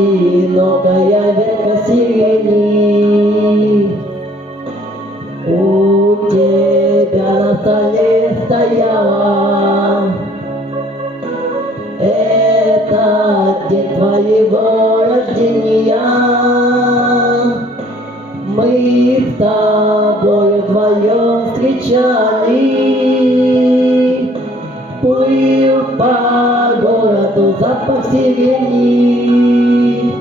Одинокая ветка сирени у тебя на столе стояла. Это день твоего рождения. Мы с тобою вдвоем встречали. Плыл по городу запах сирени.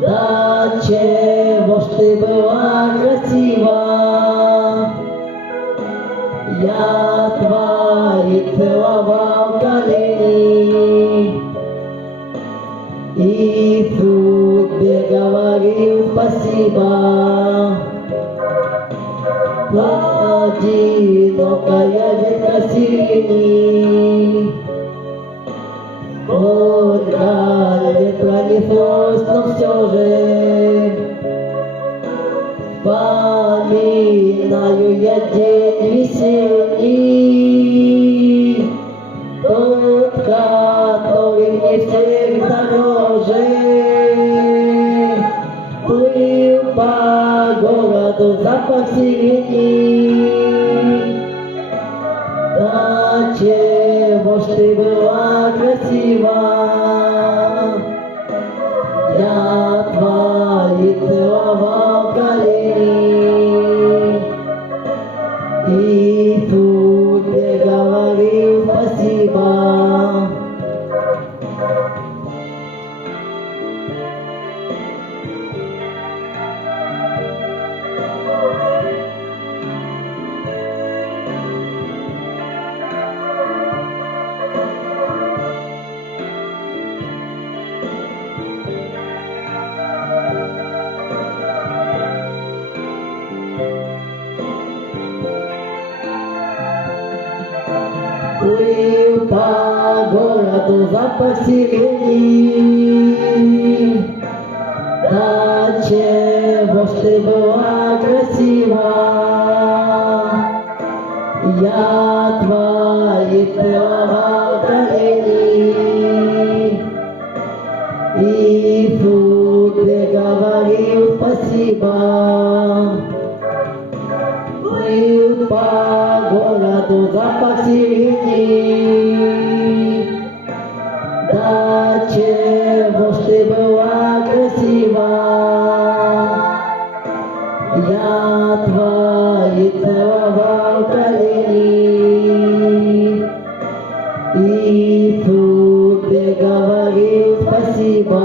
Да чего ж ты была красива, я твои целовал колени и судьбе говорил спасибо. Одинокая ветка сирени, сколько лет пронеслось, но все же вспоминаю я день весенний, тот, который мне всех дороже. Плыл по городу запах сирени. Да чего ж ты была красива, я твои целовал колени и судьбе говорил спасибо. Плыл по городу запах сирени. Да чего ж ты была красива, я твои целовал колени и судьбе говорил спасибо. Плыл по городу запах сирени. Да чего ж ты была красива, я твои целовал колени и судьбе говорил спасибо.